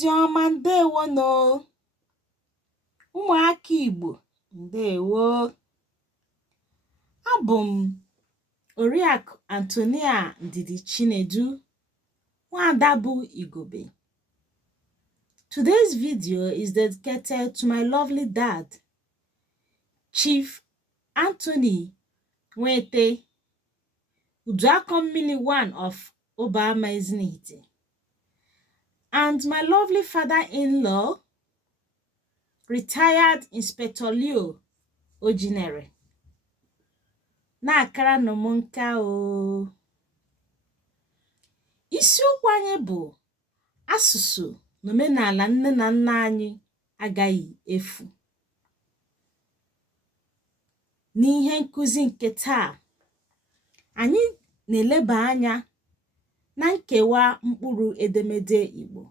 ndị ọma ndeewono. Ụmụaka Igbo ndeewo. Abụ m Oriakụ Antonia Ndidi Chinedu, Nwada bụ Igobe. Today's video is dedicated to my lovely dad, Chief Anthony Nwete Uduakommili I of Obama Ezinihite, and my lovely father-in-law, retired Inspector Leo Ojinere. Na-akara nọ m nka o. Isiokwu anyị bụ asụsụ na omenala nne na nna anyị agaghị efu. N'ihe nkụzi nke taa, anyị na-eleba anya na nkewa mkpụrụ edemede Igbo.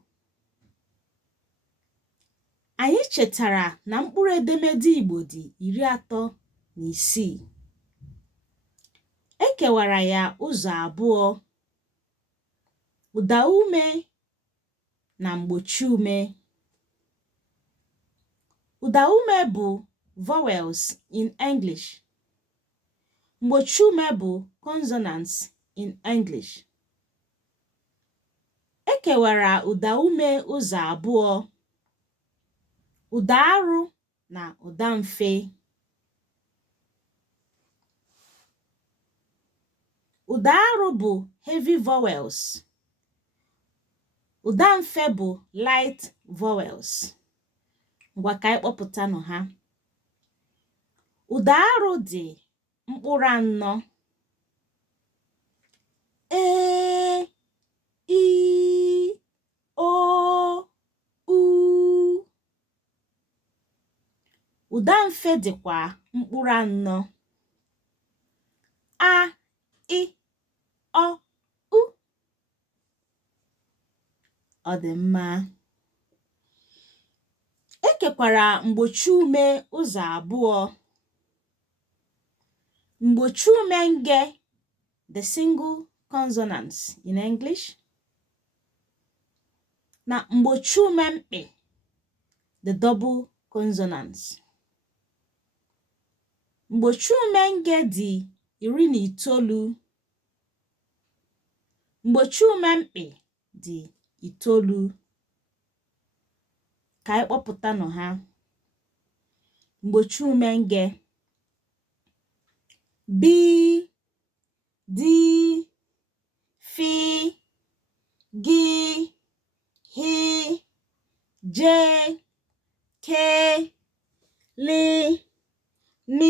Anyị chetara na mkpụrụ edemede Igbo dị 36. Ekewara ya ụzọ abụọ: ụdaume na mgbochiume. Ụdaume bụ vowels in English. Mgbochiume bụ consonants in English. Ekewara ụdaume ụzọ abụọ: ụdarụ na ụdamfe. Ụdarụ bụ heavy vowels. Ụdamfe bụ light vowels. Ngwa ka anyị kpọpụtanụ ha. Ụdarụ dị mkpụrụ anọ: e, i, o, u. Ụdamfe dịkwa mkpụrụ anọ: a, i, o, u. Ọ dị mma. Ekekwara mgbochiume ụzọ abụọ: mgbochiume nge, the single consonants in English, na mgbochiume mkpị, the double consonants. Mgbochiume nge dị 19. Mgbochiume mkpị dị 9. Ka anyị kpọpụtanụ ha. Mgbochiume nge: b, d, f, g, h, j, k, l, m,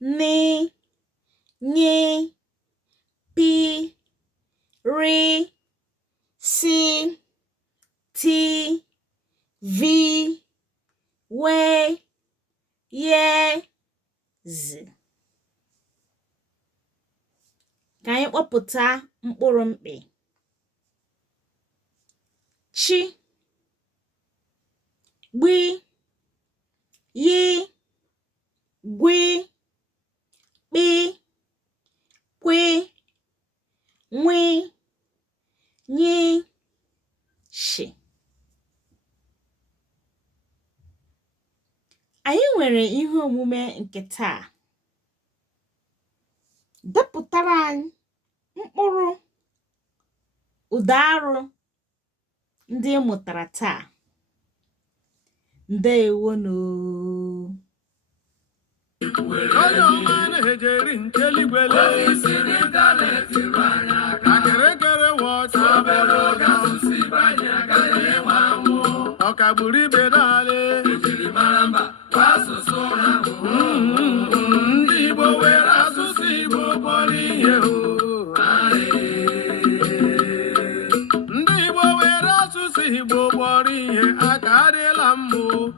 n, ny, p, r, s, t, v, w, y, z. Ka anyị kpọpụta mkpụrụ mkpị: chi, gbi, yi, gwi, kpi, kwi, nwi, nyi, shi. Anyị nwere ihe omume nke taa. Depụtara anyị mkpụrụ ụdarụ ndị ị mụtara taa. Ndeewonu. Onye ọma na-ejeri nke eluigwele. Akịrịkịrị wọta obere oge asụsụ Igbo anyị agaghị enwe anwụ. Ọkagburu ibe n'ala. Ejiri mara mba.